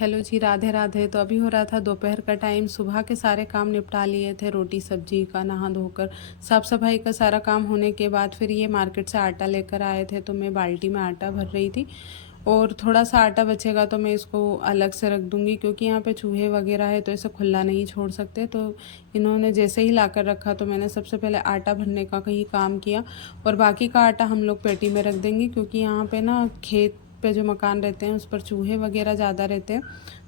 Hello जी, राधे राधे। तो अभी हो रहा था दोपहर का टाइम। सुबह के सारे काम निपटा लिए थे, रोटी सब्जी का, नहा धोकर साफ़ सफाई का सारा काम होने के बाद फिर ये मार्केट से आटा लेकर आए थे, तो मैं बाल्टी में आटा भर रही थी। और थोड़ा सा आटा बचेगा तो मैं इसको अलग से रख दूंगी, क्योंकि यहाँ पे चूहे वगैरह है तो इसे खुला नहीं छोड़ सकते। तो इन्होंने जैसे ही लाकर रखा तो मैंने सबसे पहले आटा भरने का ही काम किया, और बाकी का आटा हम लोग पेटी में रख देंगे, क्योंकि यहाँ पे ना खेत पे जो मकान रहते हैं उस पर चूहे वगैरह ज़्यादा रहते हैं,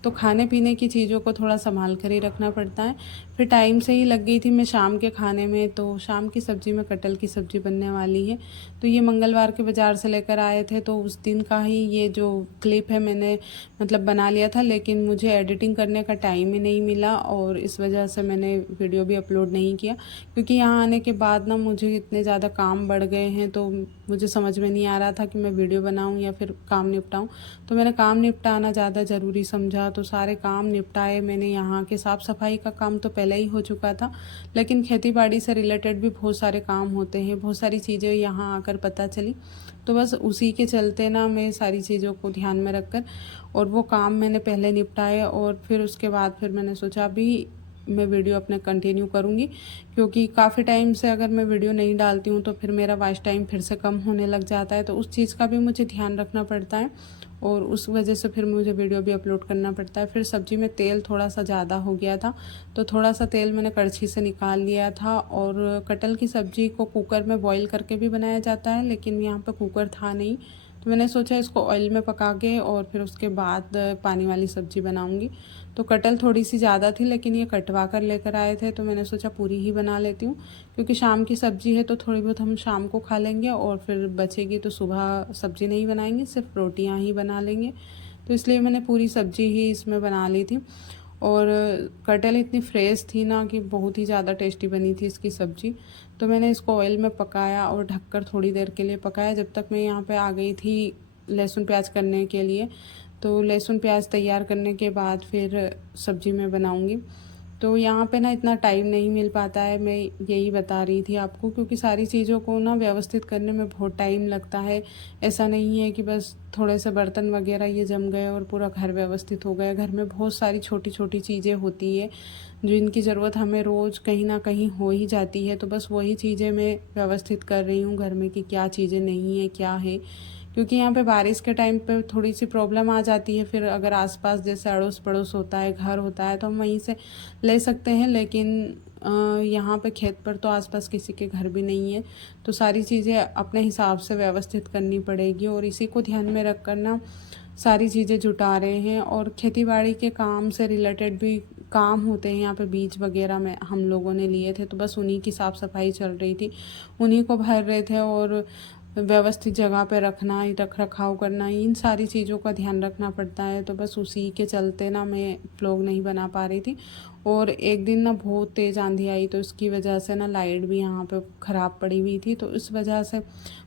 तो खाने पीने की चीज़ों को थोड़ा संभाल कर ही रखना पड़ता है। फिर टाइम से ही लग गई थी मैं शाम के खाने में। तो शाम की सब्ज़ी में कटहल की सब्ज़ी बनने वाली है। तो ये मंगलवार के बाज़ार से लेकर आए थे, तो उस दिन का ही ये जो क्लिप है मैंने मतलब बना लिया था, लेकिन मुझे एडिटिंग करने का टाइम ही नहीं मिला, और इस वजह से मैंने वीडियो भी अपलोड नहीं किया। क्योंकि यहाँ आने के बाद ना मुझे इतने ज़्यादा काम बढ़ गए हैं, तो मुझे समझ में नहीं आ रहा था कि मैं वीडियो बनाऊँ या फिर काम निपटाऊँ। तो मैंने काम निपटाना ज़्यादा ज़रूरी समझा, तो सारे काम निपटाए मैंने। यहाँ के साफ़ सफाई का काम तो पहले ही हो चुका था, लेकिन खेती बाड़ी से रिलेटेड भी बहुत सारे काम होते हैं, बहुत सारी चीज़ें यहाँ आकर पता चली। तो बस उसी के चलते ना मैं सारी चीज़ों को ध्यान में रखकर और वो काम मैंने पहले निपटाए, और फिर उसके बाद फिर मैंने सोचा अभी मैं वीडियो अपने कंटिन्यू करूँगी, क्योंकि काफ़ी टाइम से अगर मैं वीडियो नहीं डालती हूँ तो फिर मेरा वॉच टाइम फिर से कम होने लग जाता है। तो उस चीज़ का भी मुझे ध्यान रखना पड़ता है, और उस वजह से फिर मुझे वीडियो भी अपलोड करना पड़ता है। फिर सब्ज़ी में तेल थोड़ा सा ज़्यादा हो गया था, तो थोड़ा सा तेल मैंने कड़छी से निकाल लिया था। और कटहल की सब्ज़ी को कुकर में बॉईल करके भी बनाया जाता है, लेकिन यहाँ पे कुकर था नहीं, तो मैंने सोचा इसको ऑयल में पका के और फिर उसके बाद पानी वाली सब्ज़ी बनाऊंगी। तो कटहल थोड़ी सी ज़्यादा थी, लेकिन ये कटवा कर लेकर आए थे, तो मैंने सोचा पूरी ही बना लेती हूँ, क्योंकि शाम की सब्ज़ी है तो थोड़ी बहुत हम शाम को खा लेंगे, और फिर बचेगी तो सुबह सब्ज़ी नहीं बनाएंगे, सिर्फ रोटियाँ ही बना लेंगे। तो इसलिए मैंने पूरी सब्ज़ी ही इसमें बना ली थी। और कटहल इतनी फ्रेश थी ना कि बहुत ही ज़्यादा टेस्टी बनी थी इसकी सब्ज़ी। तो मैंने इसको ऑयल में पकाया और ढककर थोड़ी देर के लिए पकाया, जब तक मैं यहाँ पे आ गई थी लहसुन प्याज करने के लिए। तो लहसुन प्याज तैयार करने के बाद फिर सब्ज़ी में बनाऊँगी। तो यहाँ पे ना इतना टाइम नहीं मिल पाता है, मैं यही बता रही थी आपको, क्योंकि सारी चीज़ों को ना व्यवस्थित करने में बहुत टाइम लगता है। ऐसा नहीं है कि बस थोड़े से बर्तन वगैरह ये जम गए और पूरा घर व्यवस्थित हो गया। घर में बहुत सारी छोटी छोटी चीज़ें होती है जिनकी ज़रूरत हमें रोज़ कहीं ना कहीं हो ही जाती है। तो बस वही चीज़ें मैं व्यवस्थित कर रही हूँ घर में कि क्या चीज़ें नहीं है क्या है, क्योंकि यहाँ पे बारिश के टाइम पे थोड़ी सी प्रॉब्लम आ जाती है। फिर अगर आसपास जैसे अड़ोस पड़ोस होता है, घर होता है, तो हम वहीं से ले सकते हैं, लेकिन यहाँ पे खेत पर तो आसपास किसी के घर भी नहीं है। तो सारी चीज़ें अपने हिसाब से व्यवस्थित करनी पड़ेगी, और इसी को ध्यान में रख कर ना सारी चीज़ें जुटा रहे हैं। और खेतीबाड़ी के काम से रिलेटेड भी काम होते हैं यहाँ पे, बीज वगैरह में हम लोगों ने लिए थे, तो बस उन्हीं की साफ़ सफाई चल रही थी, उन्हीं को भर रहे थे। और व्यवस्थित जगह पे रखना, रख रखाव करना, इन सारी चीज़ों का ध्यान रखना पड़ता है। तो बस उसी के चलते ना मैं व्लॉग नहीं बना पा रही थी। और एक दिन ना बहुत तेज़ आंधी आई, तो इसकी वजह से ना लाइट भी यहाँ पे ख़राब पड़ी हुई थी, तो इस वजह से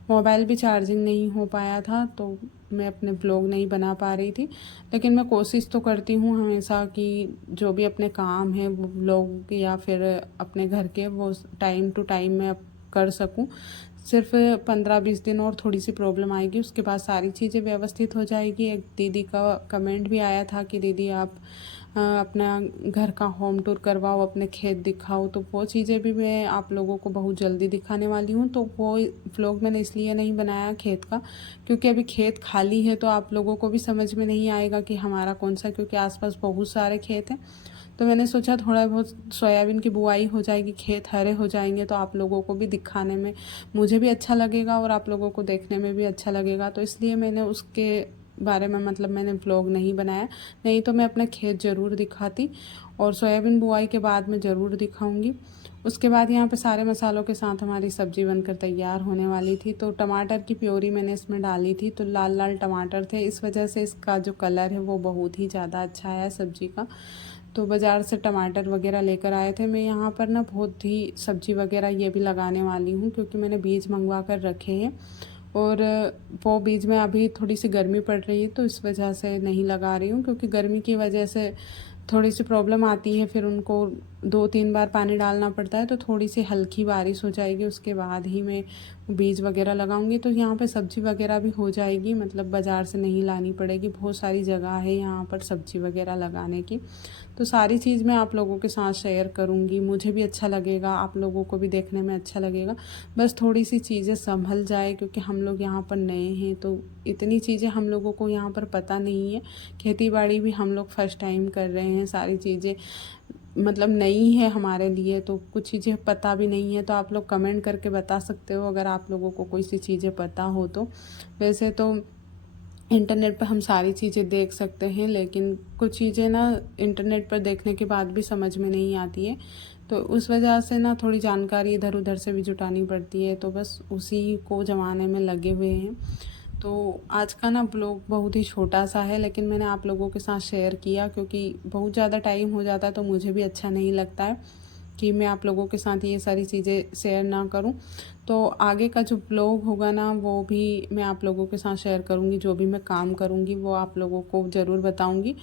मोबाइल भी चार्जिंग नहीं हो पाया था, तो मैं अपने व्लॉग नहीं बना पा रही थी। लेकिन मैं कोशिश तो करती हूँ हमेशा कि जो भी अपने काम है वो व्लॉग या फिर अपने घर के वो टाइम टू टाइम मैं कर सकूँ। सिर्फ 15-20 दिन और थोड़ी सी प्रॉब्लम आएगी, उसके बाद सारी चीज़ें व्यवस्थित हो जाएगी। एक दीदी का कमेंट भी आया था कि दीदी आप अपना घर का होम टूर करवाओ, अपने खेत दिखाओ, तो वो चीज़ें भी मैं आप लोगों को बहुत जल्दी दिखाने वाली हूँ। तो वो व्लॉग मैंने इसलिए नहीं बनाया खेत का, क्योंकि अभी खेत खाली है, तो आप लोगों को भी समझ में नहीं आएगा कि हमारा कौन सा, क्योंकि आसपास बहुत सारे खेत हैं। तो मैंने सोचा थोड़ा बहुत सोयाबीन की बुआई हो जाएगी, खेत हरे हो जाएंगे, तो आप लोगों को भी दिखाने में मुझे भी अच्छा लगेगा और आप लोगों को देखने में भी अच्छा लगेगा। तो इसलिए मैंने उसके बारे में मतलब मैंने व्लॉग नहीं बनाया, नहीं तो मैं अपना खेत ज़रूर दिखाती, और सोयाबीन बुआई के बाद मैं ज़रूर दिखाऊंगी। उसके बाद यहाँ पे सारे मसालों के साथ हमारी सब्ज़ी बनकर तैयार होने वाली थी। तो टमाटर की प्योरी मैंने इसमें डाली थी, तो लाल लाल टमाटर थे, इस वजह से इसका जो कलर है वो बहुत ही ज़्यादा अच्छा है सब्ज़ी का। तो बाज़ार से टमाटर वगैरह लेकर आए थे। मैं यहाँ पर ना बहुत ही सब्ज़ी वगैरह ये भी लगाने वाली हूँ, क्योंकि मैंने बीज मंगवा कर रखे हैं, और वो बीज में अभी थोड़ी सी गर्मी पड़ रही है तो इस वजह से नहीं लगा रही हूँ, क्योंकि गर्मी की वजह से थोड़ी सी प्रॉब्लम आती है, फिर उनको 2-3 बार पानी डालना पड़ता है। तो थोड़ी सी हल्की बारिश हो जाएगी उसके बाद ही मैं बीज वगैरह लगाऊंगी। तो यहाँ पे सब्ज़ी वगैरह भी हो जाएगी, मतलब बाज़ार से नहीं लानी पड़ेगी। बहुत सारी जगह है यहाँ पर सब्ज़ी वगैरह लगाने की। तो सारी चीज़ मैं आप लोगों के साथ शेयर करूँगी, मुझे भी अच्छा लगेगा, आप लोगों को भी देखने में अच्छा लगेगा। बस थोड़ी सी चीज़ें संभल जाए, क्योंकि हम लोग यहाँ पर नए हैं, तो इतनी चीज़ें हम लोगों को यहाँ पर पता नहीं है। खेती बाड़ी भी हम लोग फर्स्ट टाइम कर रहे हैं, सारी चीज़ें मतलब नई है हमारे लिए, तो कुछ चीज़ें पता भी नहीं है। तो आप लोग कमेंट करके बता सकते हो अगर आप लोगों को कोई सी चीज़ें पता हो तो। वैसे तो इंटरनेट पर हम सारी चीज़ें देख सकते हैं, लेकिन कुछ चीज़ें ना इंटरनेट पर देखने के बाद भी समझ में नहीं आती है। तो उस वजह से ना थोड़ी जानकारी इधर उधर से भी जुटानी पड़ती है। तो बस उसी को ज़माने में लगे हुए हैं। तो आज का ना ब्लॉग बहुत ही छोटा सा है, लेकिन मैंने आप लोगों के साथ शेयर किया, क्योंकि बहुत ज़्यादा टाइम हो जाता है तो मुझे भी अच्छा नहीं लगता है कि मैं आप लोगों के साथ ये सारी चीज़ें शेयर ना करूं। तो आगे का जो ब्लॉग होगा ना वो भी मैं आप लोगों के साथ शेयर करूंगी, जो भी मैं काम करूंगी वो आप लोगों को ज़रूर बताऊंगी।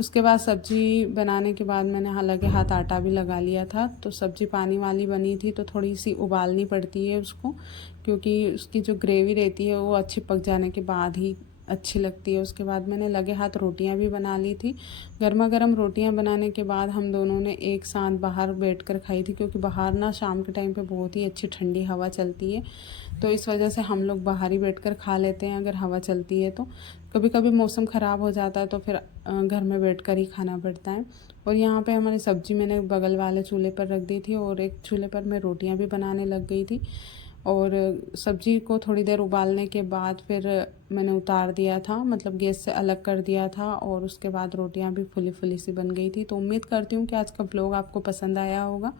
उसके बाद सब्ज़ी बनाने के बाद मैंने हालांकि हाथ आटा भी लगा लिया था। तो सब्ज़ी पानी वाली बनी थी तो थोड़ी सी उबालनी पड़ती है उसको, क्योंकि उसकी जो ग्रेवी रहती है वो अच्छी पक जाने के बाद ही अच्छी लगती है। उसके बाद मैंने लगे हाथ रोटियां भी बना ली थी। गर्मा गर्म रोटियां बनाने के बाद हम दोनों ने एक साथ बाहर बैठकर खाई थी, क्योंकि बाहर ना शाम के टाइम पे बहुत ही अच्छी ठंडी हवा चलती है। तो इस वजह से हम लोग बाहर ही बैठकर खा लेते हैं अगर हवा चलती है तो। कभी कभी मौसम ख़राब हो जाता है तो फिर घर में बैठकर ही खाना पड़ता है। और यहाँ पे हमारी सब्ज़ी मैंने बगल वाले चूल्हे पर रख दी थी और एक चूल्हे पर मैं रोटियाँ भी बनाने लग गई थी। और सब्ज़ी को थोड़ी देर उबालने के बाद फिर मैंने उतार दिया था, मतलब गैस से अलग कर दिया था। और उसके बाद रोटियां भी फुली फुली सी बन गई थी। तो उम्मीद करती हूँ कि आज का ब्लॉग आपको पसंद आया होगा।